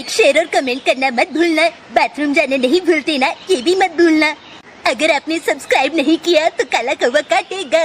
Like share और comment करना मत भूलना। बाथरूम जाने नहीं भूलते ना, ये भी मत भूलना। अगर आपने सब्सक्राइब नहीं किया तो काला कौवा काटेगा।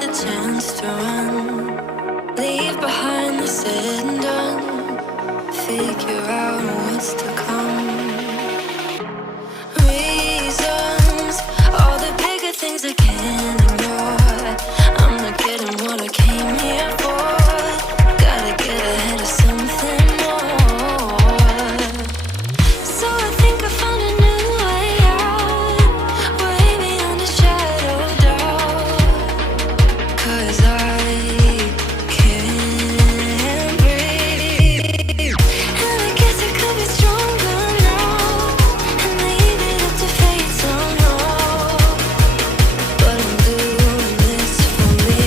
The chance to run, leave behind the said and done, figure out what's to come. Reasons, all the bigger things I can't ignore. I'm not getting what I came here for. Gotta get ahead of something more. So I think I found a new way out, way beyond a shadow of doubt. 'Cause I can't breathe, and I guess I could be stronger now and leave it up to fate somehow. But I'm doing this for me.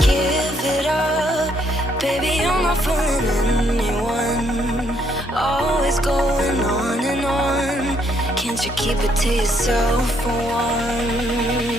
Give it up, baby, you're not fooling anyone. Always going on and on. Can't you keep it to yourself for once?